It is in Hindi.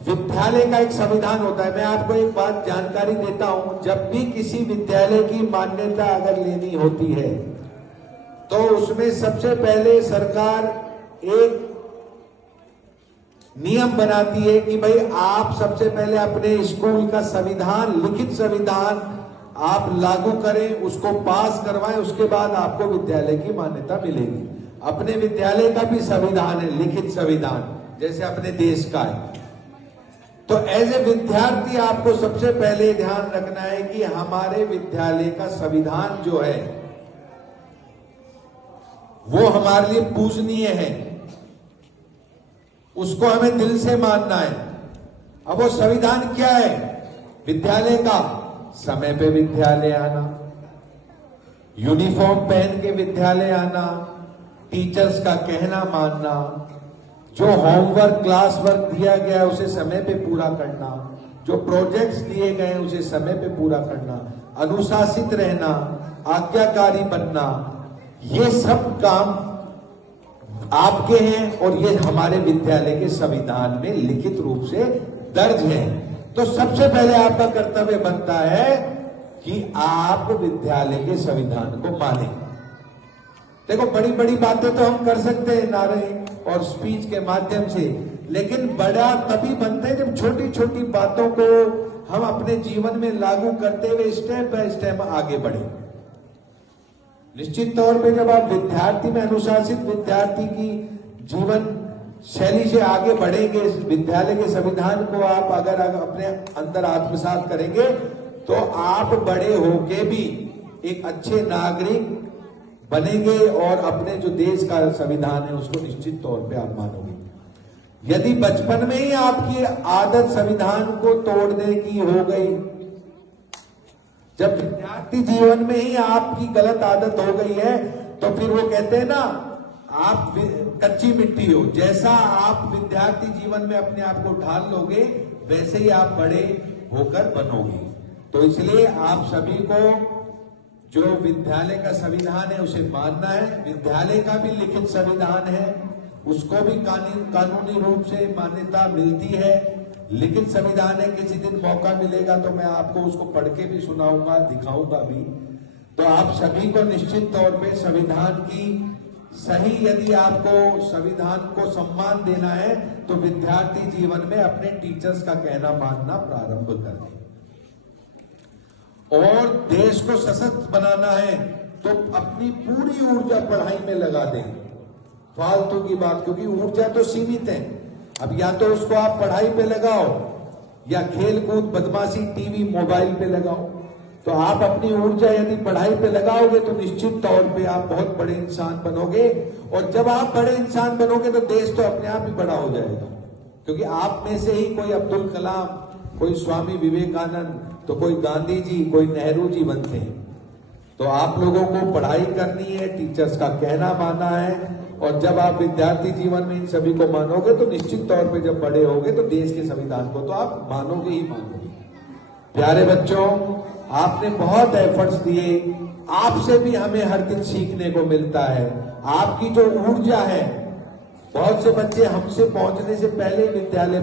विद्यालय का एक संविधान होता है। मैं आपको एक बात जानकारी देता हूं, जब भी किसी विद्यालय की मान्यता अगर लेनी होती है तो उसमें सबसे पहले सरकार एक नियम बनाती है कि भाई आप सबसे पहले अपने स्कूल का संविधान, लिखित संविधान आप लागू करें, उसको पास करवाएं, उसके बाद आपको विद्यालय की मान्यता मिलेगी। अपने विद्यालय का भी संविधान है, लिखित संविधान, जैसे अपने देश का है। तो एज ए विद्यार्थी आपको सबसे पहले ध्यान रखना है कि हमारे विद्यालय का संविधान जो है वो हमारे लिए पूजनीय है, उसको हमें दिल से मानना है। अब वो संविधान क्या है विद्यालय का? समय पे विद्यालय आना, यूनिफॉर्म पहन के विद्यालय आना, टीचर्स का कहना मानना, जो होमवर्क क्लास वर्क दिया गया है उसे समय पे पूरा करना, जो प्रोजेक्ट्स दिए गए हैं उसे समय पे पूरा करना, अनुशासित रहना, आज्ञाकारी बनना, ये सब काम आपके हैं और ये हमारे विद्यालय के संविधान में लिखित रूप से दर्ज है। तो सबसे पहले आपका कर्तव्य बनता है कि आप विद्यालय के संविधान को मानें। देखो, बड़ी बड़ी बातें तो हम कर सकते हैं नारे और स्पीच के माध्यम से, लेकिन बड़ा तभी बनते हैं जब छोटी छोटी बातों को हम अपने जीवन में लागू करते हुए स्टेप बाय स्टेप आगे बढ़े। निश्चित तौर पे जब आप विद्यार्थी में अनुशासित विद्यार्थी की जीवन शैली से आगे बढ़ेंगे, विद्यालय के संविधान को आप अगर अपने अंदर आत्मसात करेंगे तो आप बड़े होके भी एक अच्छे नागरिक बनेंगे और अपने जो देश का संविधान है उसको निश्चित तौर पे आप मानोगे। यदि बचपन में ही आपकी आदत संविधान को तोड़ने की हो गई, जब विद्यार्थी जीवन में ही आपकी गलत आदत हो गई है, तो फिर वो कहते हैं ना, आप कच्ची मिट्टी हो, जैसा आप विद्यार्थी जीवन में अपने आप को ढाल लोगे वैसे ही आप बड़े होकर बनोगे। तो इसलिए आप सभी को जो विद्यालय का संविधान है उसे मानना है। विद्यालय का भी लिखित संविधान है, उसको भी कानूनी रूप से मान्यता मिलती है। लिखित संविधान है, किसी दिन मौका मिलेगा तो मैं आपको उसको पढ़ के भी सुनाऊंगा, दिखाऊंगा भी। तो आप सभी को निश्चित तौर पे संविधान की सही, यदि आपको संविधान को सम्मान देना है तो विद्यार्थी जीवन में अपने टीचर्स का कहना मानना प्रारंभ कर दें। और देश को सशक्त बनाना है तो अपनी पूरी ऊर्जा पढ़ाई में लगा दें। फालतू की बात, क्योंकि ऊर्जा तो सीमित है। अब या तो उसको आप पढ़ाई पे लगाओ या खेल कूद, बदमाशी, टीवी, मोबाइल पे लगाओ। तो आप अपनी ऊर्जा यदि पढ़ाई पे लगाओगे तो निश्चित तौर पे आप बहुत बड़े इंसान बनोगे। और जब आप बड़े इंसान बनोगे तो देश तो अपने आप ही बड़ा हो जाएगा, क्योंकि आप में से ही कोई अब्दुल कलाम, कोई स्वामी विवेकानंद, तो कोई गांधी जी, कोई नेहरू जी बनते हैं। तो आप लोगों को पढ़ाई करनी है, टीचर्स का कहना मानना है। और जब आप विद्यार्थी जीवन में इन सभी को मानोगे तो निश्चित तौर पे जब बड़े होगे तो देश के संविधान को तो आप मानोगे ही मानोगे। प्यारे बच्चों, आपने बहुत एफर्ट्स दिए, आपसे भी हमें हर दिन सीखने को मिलता है। आपकी जो ऊर्जा है, बहुत से बच्चे हमसे पहुंचने से पहले विद्यालय